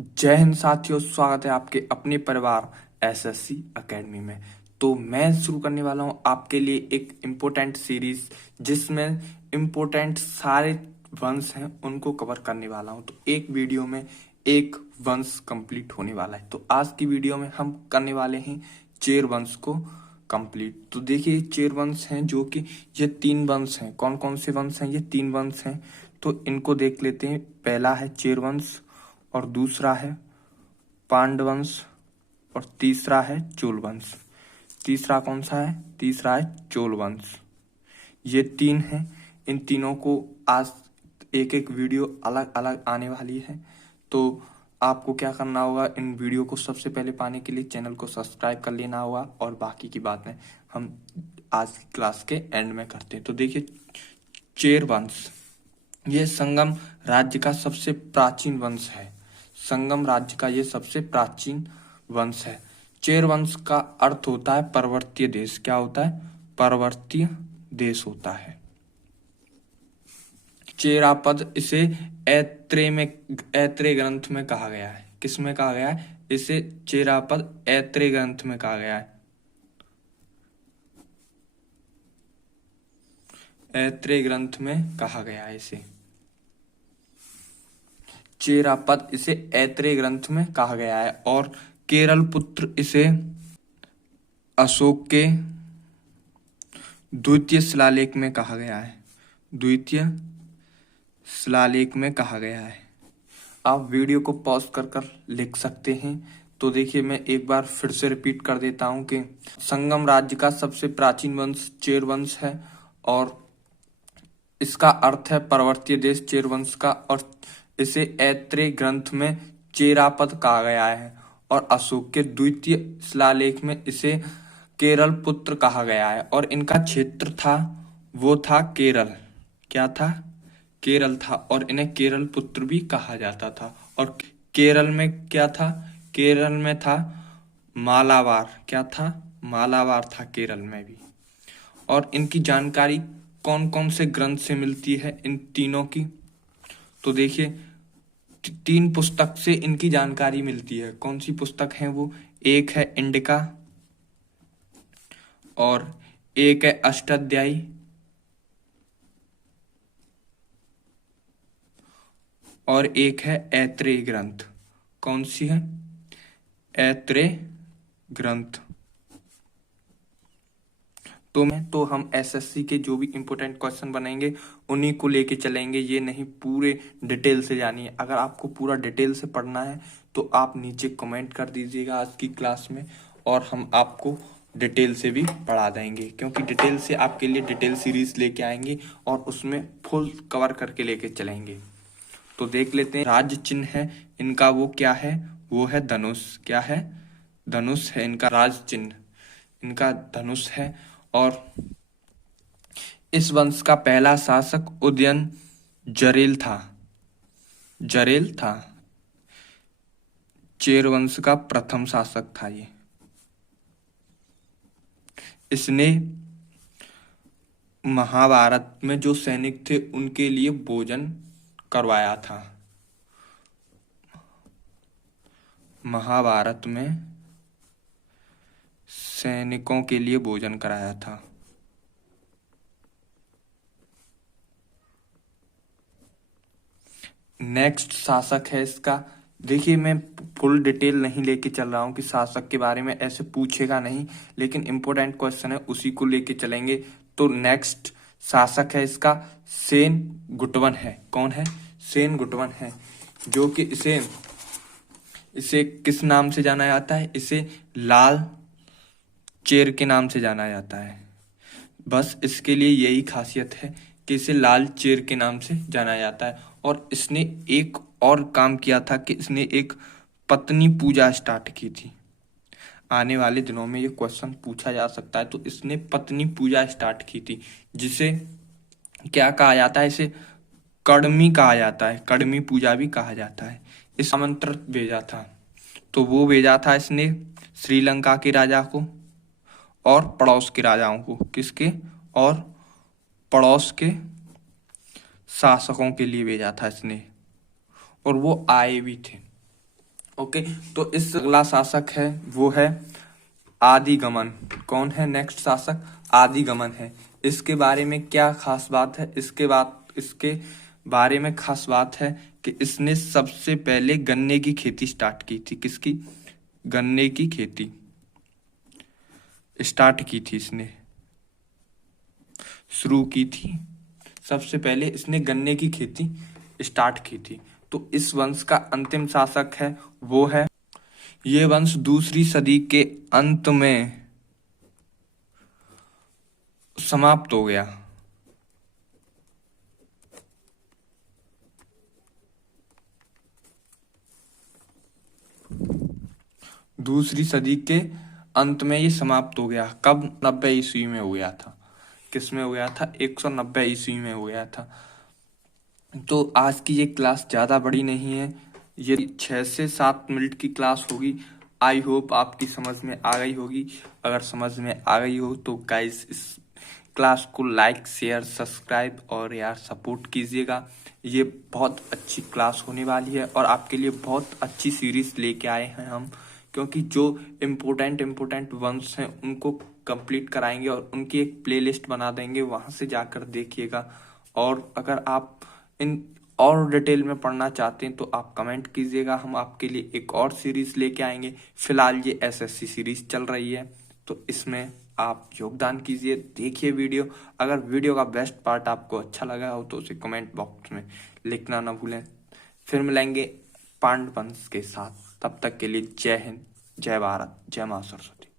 जय हिंद साथियों, स्वागत है आपके अपने परिवार एसएससी एकेडमी में। तो मैं शुरू करने वाला हूं आपके लिए एक इम्पोर्टेंट सीरीज जिसमें इम्पोर्टेंट सारे वंश हैं उनको कवर करने वाला हूं। तो एक वीडियो में एक वंश कंप्लीट होने वाला है। तो आज की वीडियो में हम करने वाले हैं चेर वंश को कंप्लीट। तो देखिए, चेर वंश हैं जो कि ये तीन वंश हैं। कौन कौन से वंश हैं? ये तीन वंश हैं। तो इनको देख लेते हैं। पहला है चेर वंश, और दूसरा है पांड्य वंश, और तीसरा है चोल वंश। तीसरा कौन सा है? तीसरा है चोल वंश। ये तीन हैं। इन तीनों को आज एक एक वीडियो अलग अलग आने वाली है। तो आपको क्या करना होगा, इन वीडियो को सबसे पहले पाने के लिए चैनल को सब्सक्राइब कर लेना होगा, और बाकी की बातें हम आज की क्लास के एंड में करते हैं। तो देखिए, चेर वंश ये संगम राज्य का सबसे प्राचीन वंश है। संगम राज्य का ये सबसे प्राचीन वंश है। चेर वंश का अर्थ होता है पर्वतीय देश। क्या होता है? पर्वतीय देश होता है। चेरापद इसे ऐत्रेय ग्रंथ में कहा गया है। किस में कहा गया है? इसे चेरापद ऐत्रेय ग्रंथ में कहा गया है। ऐत्रेय ग्रंथ में कहा गया है इसे। चेरापद इसे ऐत्रेय ग्रंथ में कहा गया है। और केरल पुत्र इसे अशोक के द्वितीय शिलालेख में कहा गया है। द्वितीय शिलालेख में कहा गया है। आप वीडियो को पॉज कर लिख सकते हैं। तो देखिए, मैं एक बार फिर से रिपीट कर देता हूं कि संगम राज्य का सबसे प्राचीन वंश चेर वंश है, और इसका अर्थ है पर्वतीय देश चेर वंश का, और इसे ऐत्रेय ग्रंथ में चेरापद कहा गया है। और अशोक के द्वितीय शिलालेख में इसे केरल पुत्र कहा गया है। और इनका क्षेत्र था, वो था केरल। क्या था? केरल था। और इन्हें केरल पुत्र भी कहा जाता था। और केरल में क्या था? केरल में था मालाबार। क्या था? मालाबार था केरल में भी। और इनकी जानकारी कौन कौन से ग्रंथ से मिलती है इन तीनों की? तो देखिए, तीन पुस्तक से इनकी जानकारी मिलती है। कौन सी पुस्तक है वो? एक है इंडिका, और एक है अष्टाध्यायी, और एक है ऐत्रेय ग्रंथ। कौन सी है? ऐत्रेय ग्रंथ। तो हम एसएससी के जो भी इंपॉर्टेंट क्वेश्चन बनेंगे उन्हीं को लेके चलेंगे। ये नहीं पूरे डिटेल से जानिए। अगर आपको पूरा डिटेल से पढ़ना है तो आप नीचे कमेंट कर दीजिएगा आज की क्लास में, और हम आपको डिटेल से भी पढ़ा देंगे। क्योंकि डिटेल से आपके लिए डिटेल सीरीज लेके आएंगे और उसमें फुल कवर करके लेके चलेंगे। तो देख लेते हैं। राज्य चिन्ह है इनका, वो क्या है? वो है धनुष। क्या है? धनुष है इनका राज्य चिन्ह। इनका धनुष है। और इस वंश का पहला शासक उदयन जरेल था। जरेल था। चेर वंश का प्रथम शासक था ये। इसने महाभारत में जो सैनिक थे उनके लिए भोजन करवाया था। महाभारत में सैनिकों के लिए भोजन कराया था। नेक्स्ट शासक है इसका। देखिए, मैं फुल डिटेल नहीं लेके चल रहा हूँ कि शासक के बारे में ऐसे पूछेगा नहीं, लेकिन इंपॉर्टेंट क्वेश्चन है उसी को लेके चलेंगे। तो नेक्स्ट शासक है इसका सेन गुटवन है। कौन है? सेन गुटवन है, जो कि इसे इसे किस नाम से जाना जाता है? इसे लाल चेर के नाम से जाना जाता है। बस इसके लिए यही खासियत है कि इसे लाल चेर के नाम से जाना जाता है। और इसने एक और काम किया था कि इसने एक पत्नी पूजा स्टार्ट की थी। आने वाले दिनों में ये क्वेश्चन पूछा जा सकता है। तो इसने पत्नी पूजा स्टार्ट की थी, जिसे क्या कहा जाता है? इसे कड़मी कहा जाता है। कड़मी पूजा भी कहा जाता है। इस आमंत्रण भेजा था, तो वो भेजा था इसने श्रीलंका के राजा को और पड़ोस के राजाओं को। किसके? और पड़ोस के शासकों के लिए भेजा था इसने, और वो आए भी थे। ओके, तो इस अगला शासक है वो है आदिगमन। कौन है नेक्स्ट शासक? आदिगमन है। इसके बारे में क्या खास बात है? इसके बारे में खास बात है कि इसने सबसे पहले गन्ने की खेती स्टार्ट की थी। किसकी? गन्ने की खेती स्टार्ट की थी इसने, शुरू की थी। सबसे पहले इसने गन्ने की खेती स्टार्ट की थी। तो इस वंश का अंतिम शासक है वो है, ये वंश दूसरी सदी के अंत में समाप्त हो गया। दूसरी सदी के अंत में ये समाप्त हो गया। कब? 90 ईस्वी में हो गया था। किस में हो गया था? 190 ईस्वी में हो गया था। तो आज की ये क्लास ज़्यादा बड़ी नहीं है, ये 6 से 7 मिनट की क्लास होगी। आई होप आपकी समझ में आ गई होगी। अगर समझ में आ गई हो तो गाइस इस क्लास को लाइक शेयर सब्सक्राइब और यार सपोर्ट कीजिएगा। ये बहुत अच्छी क्लास होने वाली है और आपके लिए बहुत अच्छी सीरीज लेके आए हैं हम, क्योंकि जो इम्पोर्टेंट वंस हैं उनको कंप्लीट कराएंगे और उनकी एक प्लेलिस्ट बना देंगे, वहां से जाकर देखिएगा। और अगर आप इन और डिटेल में पढ़ना चाहते हैं तो आप कमेंट कीजिएगा, हम आपके लिए एक और सीरीज लेके आएंगे। फिलहाल ये एसएससी सीरीज चल रही है तो इसमें आप योगदान कीजिए, देखिए वीडियो। अगर वीडियो का बेस्ट पार्ट आपको अच्छा लगा हो तो उसे कमेंट बॉक्स में लिखना ना भूलें। फिर मिलेंगे पांड वंश के साथ, तब तक के लिए जय हिंद, जय भारत, जय मां सरस्वती।